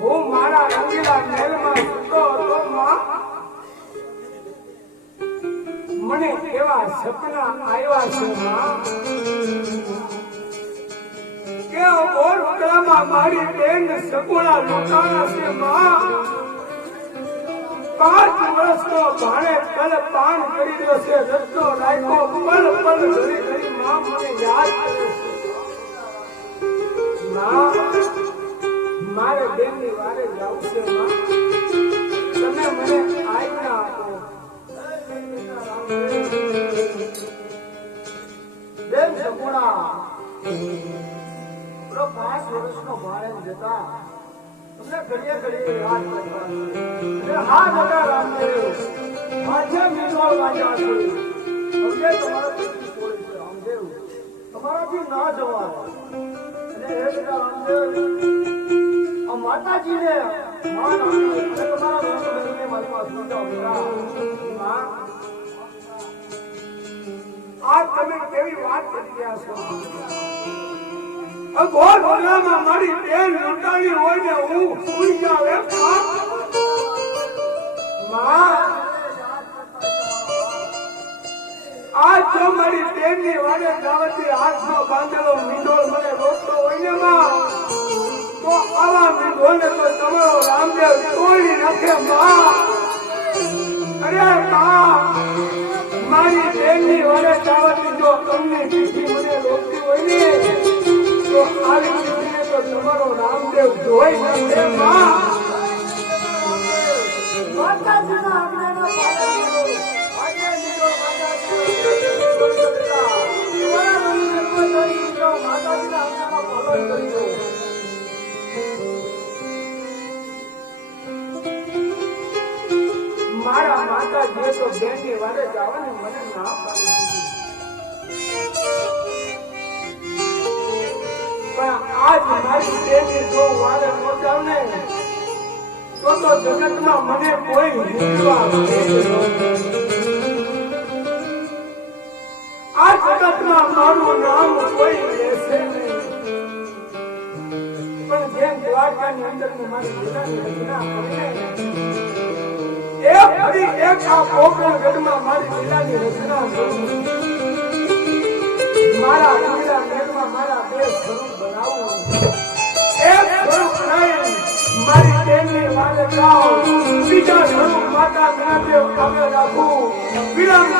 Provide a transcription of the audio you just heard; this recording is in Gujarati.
હું મારા રંગીલા મહેલમાં સૂતો હતો માં, મને એવા સપના આવ્યા છે માં કે ઓરડામાં મારી બેન સગુણા લોટાણા છે માં. 5 વર્ષનો ભાણે પલ પાન કરી રહ્યો છે, રસ્તો રાખ્યો પલ પલ ઘડી ઘડી માં મને યાદ કરે છે માં. મારે બેનની વારે જાવું છે માં, તમે મને આજ્ઞા આપો. બેન સગુણા 5 વર્ષનો ભાણે જતા તમને ઘડીએ ઘડીએ યાદ કરવા છે. હા દાદા રામદેવ આજે મીઠોળ વાગ્યા છે, અમને તમારા પીઠી છોડે છે રામદેવ, તમારાથી ના જવાય. અને હે દાદા રામદેવ, આ માતાજીને માન આપી અને તમારા ભક્તોને મારી પાસે સમજાવો બેટા. આજ તમે કેવી વાત કરી રહ્યા છો? અઘોર ભોલામાં મારી બેન લૂંટાણી હોય ને હું ભૂલી જાવ એમ માં. આજ જો મારી બેનની વાડે જાવતી હાથમાં બાંધેલો મીંડોળ મને રોકતો હોય ને માં, તો આવા મીંડોળને તો તમારો રામદેવ તોડી નાખે માં. અરે માં, મારી બેનની વાડે જાવતી જો તમને પીઠી મને રોકતી હોય ને, તો આવી પીઠીને તો તમારો રામદેવ જોઈ નાખે માં. માતાજીના આજ્ઞાના પાલન કરો. આજે લીધો માતાજીના આજ્ઞાના પાલન કરી દો. મારા માતાજીએ તો બેનની વારે જવાની મને ના પાડી દીધી, પણ આજ મારી બેનની જો વારે ન જાવ ને તો જગતમાં મને કોઈ મૂકવા આ જગતમાં મારું નામ કોઈ લેશે નહીં. પણ જેમ દ્વારકાની અંદર મારી લીલાની રચના કરીને એક આ પોકરગઢમાં મારી લીલાની રચના કરું, મારા લીલા મેળમાં મારા 2 સ્વરૂપ બનાવું. એક સ્વરૂપ નહીં મારી બેનની વાલે જાઓ, બીજા સ્વરૂપ માતા મહાદેવ કામે રાખું. વિલંબ